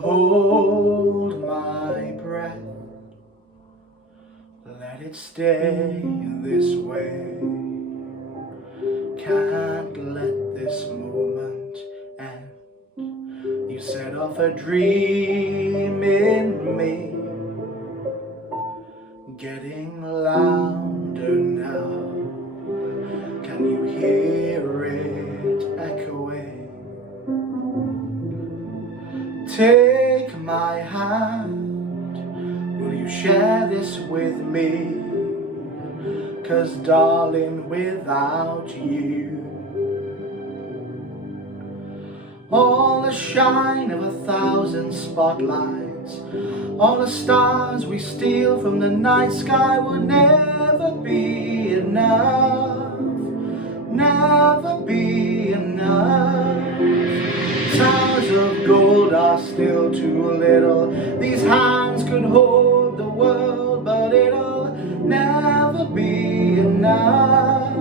hold my breath, let it stay this way. Can't let this moment end. You set off a dream in me, getting louder now. Can you hear it echoing? Take my hand, will you share this with me? 'Cause darling, without you, all the shine of 1,000 spotlights, all the stars we steal from the night sky will never be enough, never be enough. Towers of gold are still too little. These hands could hold the world, but it'll never be enough,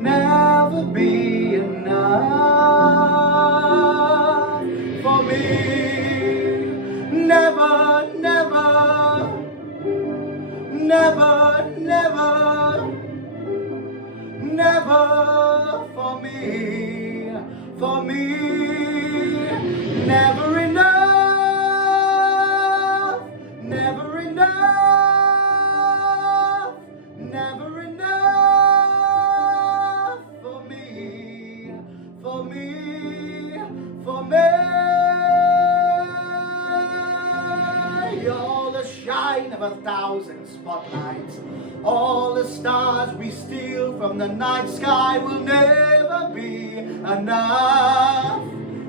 never be enough for me. Never, never, never, never, never for me, for me. Never enough, never enough, never enough for me, for me, for me. All the shine of 1,000 spotlights, all the stars we steal from the night sky will never be enough,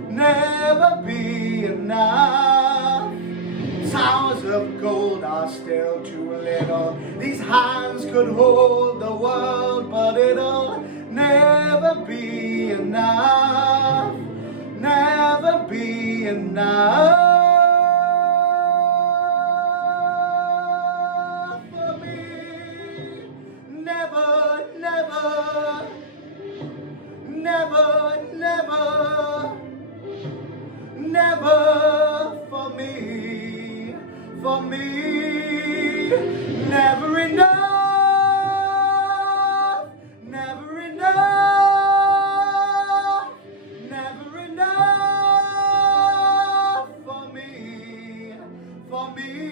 never be enough. Towers of gold are still too little. These hands could hold the world, but it'll never be enough, never be enough for me. Never, never, never, never, never for me, for me. Never enough, never enough, never enough for me, for me.